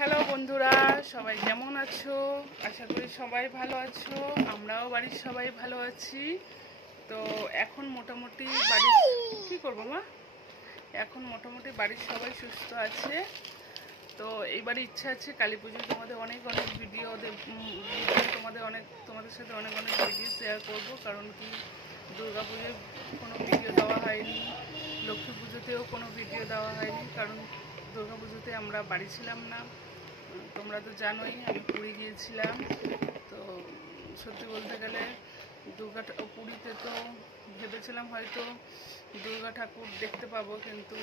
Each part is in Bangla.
হ্যালো বন্ধুরা, সবাই কেমন আছো? আশা করি সবাই ভালো আছো। আমরাও বাড়ির সবাই ভালো আছি। তো এখন মোটামুটি কি করবো মা, এখন মোটামুটি বাড়ির সবাই সুস্থ আছে। তো এইবারে ইচ্ছা আছে কালী পুজোয় তোমাদের অনেক ভিডিও তোমাদের সাথে অনেক ভিডিও শেয়ার করব। কারণ কি, দুর্গা পুজোয় কোনো ভিডিও দেওয়া হয়নি, লক্ষ্মী পুজোতেও কোনো ভিডিও দেওয়া হয়নি। কারণ দুর্গা পুজোতে আমরা বাড়ি ছিলাম না, তোমরা তো জানোই আমি পুরী গিয়েছিলাম। তো সত্যি বলতে গেলে পুরীতে তো ভেবেছিলাম হয়তো দুর্গা ঠাকুর দেখতে পাবো, কিন্তু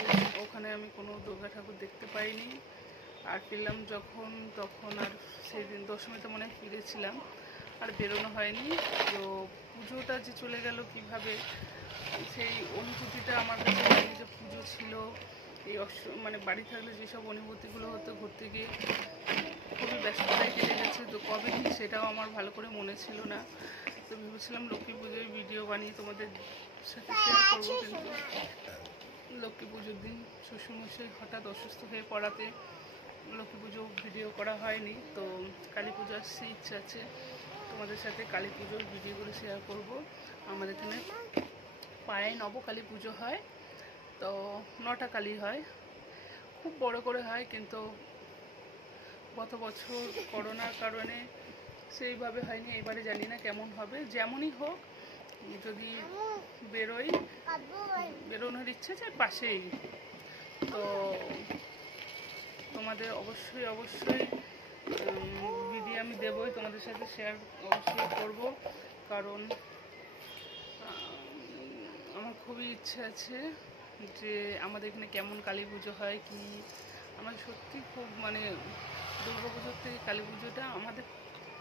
ওখানে আমি কোনো দুর্গা ঠাকুর দেখতে পাইনি। আর ফিরলাম তখন আর সেই দিন দশমীতে মনে হয় ফিরেছিলাম, আর বেরোনো হয়নি। তো পুজোটা যে চলে গেল কিভাবে, সেই অনুভূতিটা আমার কাছে হয়নি যে পুজো ছিল। এই মানে বাড়ি থাকলে যেসব অনুভূতিগুলো হতো, ঘুরতে গিয়ে খুবই ব্যস্ততায় কেটে গেছে। তো কবে কি সেটাও আমার ভালো করে মনে ছিল না। তো ভেবেছিলাম লক্ষ্মী পুজোয় ভিডিও বানিয়ে তোমাদের সাথে শেয়ার করবো, কিন্তু লক্ষ্মী পুজোর দিন শ্বশুরমশাই হঠাৎ অসুস্থ হয়ে পড়াতে লক্ষ্মী পুজো ভিডিও করা হয়নি। তো কালী পুজো আসছে, ইচ্ছা আছে তোমাদের সাথে কালী পুজোর ভিডিওগুলো শেয়ার করব। আমাদের এখানে পায়ে নবকালী পুজো হয়, তো 9টা কালী হয়, খুব বড় করে হয়। কিন্তু গত বছর করোনার কারণে সেইভাবে হয়নি, এবারে জানি না কেমন হবে। যেমনই হোক, যদি বেরোনোর ইচ্ছে আছে পাশেই। তো তোমাদের অবশ্যই ভিডিও আমি দেবই, তোমাদের সাথে শেয়ার অবশ্যই করব। কারণ আমার খুবই ইচ্ছে আছে যে আমাদের এখানে কেমন কালী পুজো হয় কি। আমার সত্যি খুব মানে দুর্গা পুজোর থেকে কালী পুজোটা আমাদের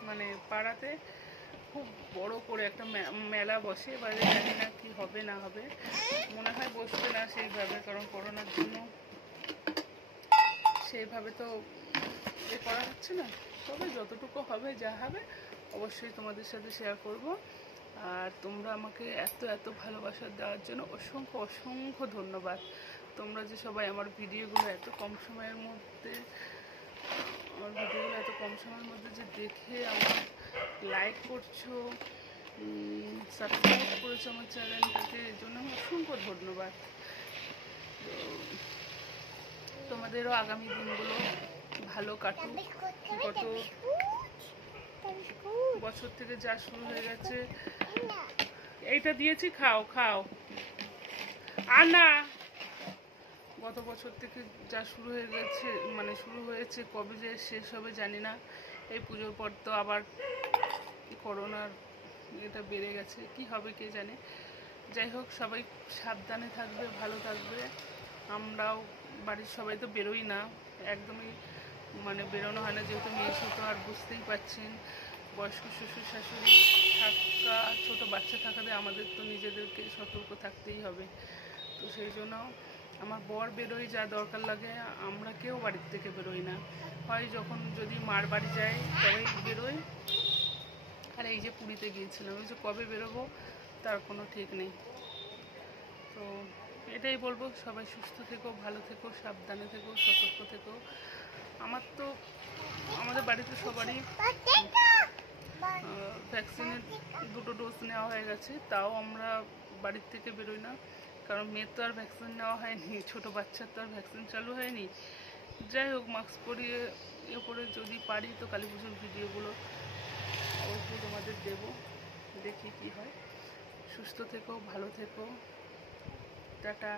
মানে পাড়াতে খুব বড় করে একটা মেলা বসে। এবারে জানি না কি হবে না হবে, মনে হয় বসবে না সেইভাবে, কারণ করোনার জন্য সেইভাবে তো করা হচ্ছে না। তবে যতটুকু হবে, যা হবে অবশ্যই তোমাদের সাথে শেয়ার করব। আর তোমরা আমাকে এত ভালোবাসা দেওয়ার জন্য অসংখ্য ধন্যবাদ। তোমরা যে সবাই আমার ভিডিওগুলো এত কম সময়ের মধ্যে যে দেখে আমার লাইক করছো, সাবস্ক্রাইব করেছো আমার চ্যানেলটাকে, এর জন্য অসংখ্য ধন্যবাদ। তোমাদেরও আগামী দিনগুলো ভালো কাটুক। গত বছর থেকে যা শুরু হয়ে গেছে, এইটা দিয়েছি, খাও আর না। গত বছর থেকে যা শুরু হয়ে গেছে, মানে শুরু হয়েছে, কবে যে শেষ হবে জানি না। এই পুজোর পর তো আবার করোনার এটা বেড়ে গেছে, কি হবে কে জানে। যাই হোক, সবাই সাবধানে থাকবে, ভালো থাকবে। আমরাও বাড়ির সবাই তো বেরোই না, একদমই মানে বেরোনো হয় না, যেহেতু মেয়ে ছোটো। আর বুঝতেই পারছেন, বয়স্ক শ্বশুর শাশুড়ি থাকা, ছোটো বাচ্চা থাকাতে আমাদের তো নিজেদেরকে সতর্ক থাকতেই হবে। তো সেই জন্য আমার বর বেরোয়, যা দরকার লাগে। আমরা কেউ বাড়ির থেকে বেরোই না, হয় যখন যদি মার বাড়ি যায় তবেই বেরোই। আর এই যে পুরীতে গিয়েছিলাম, এই যে কবে বেরোবো তার কোনো ঠিক নেই। তো এটাই বলবো, সবাই সুস্থ থেকো, ভালো থেকো, সাবধানে থেকো, সতর্ক থেকো। আমাদের বাড়িতে সবারই ভ্যাকসিনের 2টো ডোজ নেওয়া হয়ে গেছে, তাও আমরা বাড়ির থেকে বেরোই না। কারণ মেয়ের তো আর ভ্যাকসিন নেওয়া হয়নি, ছোটো বাচ্চার তো আর ভ্যাকসিন চালু হয়নি। যাই হোক, মাস্ক পরিয়ে করে যদি পারি তো কালী পুজোর ভিডিওগুলো অবশ্যই তোমাদের দেবো, দেখি কি হয়। সুস্থ থেকো, ভালো থেকো, টাটা।